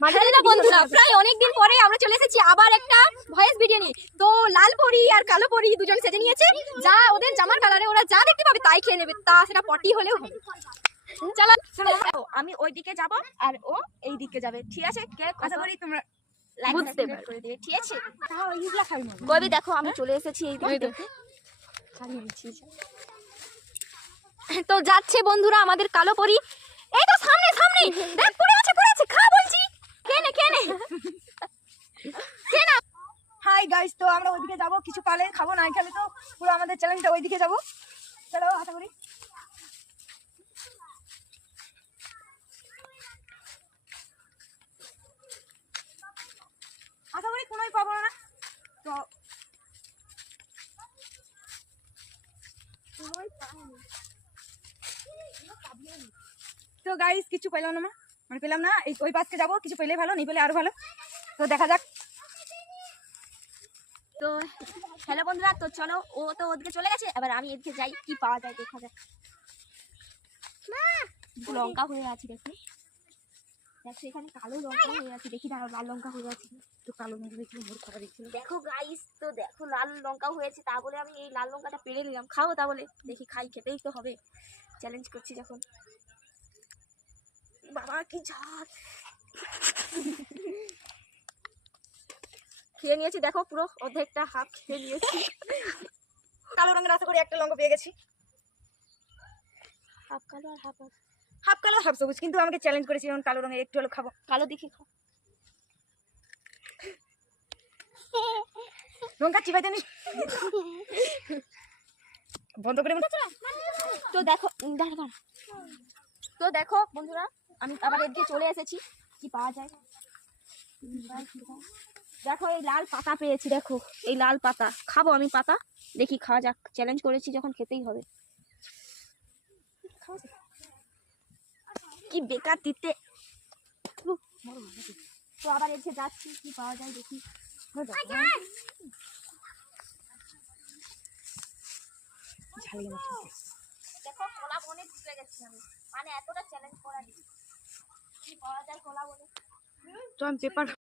Hello বন্ধুরা, প্রায় অনেকদিন পরে আমরা চলে এসেছি আবার একটা ভয়েস ভিডিও নিয়ে। তো লাল পরি আর কালো পরি দুজন সেজে নিয়েছে, যা ওদের জামার কালারে ওরা যা দেখতে পাবে তাই খেয়ে নেবে, তা সেটা পটি হলেও হবে। চলো আমি ওই দিকে যাব আর ও এই দিকে যাবে, ঠিক আছে? আশা করি তোমরা বুঝতে করে দিবে, ঠিক আছে? কবি দেখো আমি চলে এসেছি এই দিকে। তো যাচ্ছে বন্ধুরা আমাদের কালো পরি, এই তো সামনে সামনে দেখ, পড়ে আছে খা বলছি, কেনে কেনে কেনা। হাই গাইস, তো আমরা ওইদিকে যাবো, কিছু পালে খাবো, না খেলে তো পুরো আমাদের চ্যালেঞ্জটা ওইদিকে যাবো। চলো আশা করি। আশা করি কোনোই পাবো না। তো তো গাইস কিছু পেলাম না, মানে পেলাম না, এই ওই পাশে যাবো, কিছু পেলে ভালো, নেই পেলে আরো ভালো। তো দেখা যাক। তো হ্যালো বন্ধুরা, তো চলো, ও তো ওদিকে চলে গেছে, এবার আমি এদিকে যাই, কি পাওয়া যায় দেখা যাক। লঙ্কা হয়ে আছে দেখো, দেখো এখানে কালো লঙ্কা হয়ে আছে, দেখি দাঁড়াও লাল লঙ্কা হয়ে আছে। তো কালো মেঘ দেখি মোর খাবার দেখছি। দেখো গাইস, তো দেখো লাল লঙ্কা হয়েছে, তা বলে আমি এই লাল লঙ্কাটা পেড়ে নিলাম, খাবো তা বলে, দেখি খাই, খেতেই তো হবে, চ্যালেঞ্জ করছি যখন। বাবা কি ঝাল, খেয়ে নিয়েছি, দেখো পুরো অর্ধেকটা হাফ খেয়ে নিয়েছি। কালো রঙের আশা করি একটা লঙ্কা পেয়ে গেছি, হাফ কালো আর হাফ হাফ কালো হাফ সবুজ, কিন্তু আমাকে চ্যালেঞ্জ করেছি এখন কালো রঙের একটু হলো খাবো। কালো দেখি খাও। লঙ্কা চিবাইতে নি বন্ধ করে। তো দেখো দাঁড়া, তো দেখো বন্ধুরা আমি আবার এদিকে চলে এসেছি, কি পাওয়া যায় দেখো। এই লাল পাতা পেয়েছি, দেখো এই লাল পাতা, খাবো আমি পাতা, দেখি খাওয়া যাক, চ্যালেঞ্জ করেছি যখন খেতেই হবে। কি বেকার দিতে। তো আবার এসে যাচ্ছি, কি পাওয়া যায় দেখি। দেখো কলা বনে ঢুকে গেছি আমি, মানে এতটা চ্যালেঞ্জ করা নেই, কি পাওয়া যায় কলা বনে। চল পেপার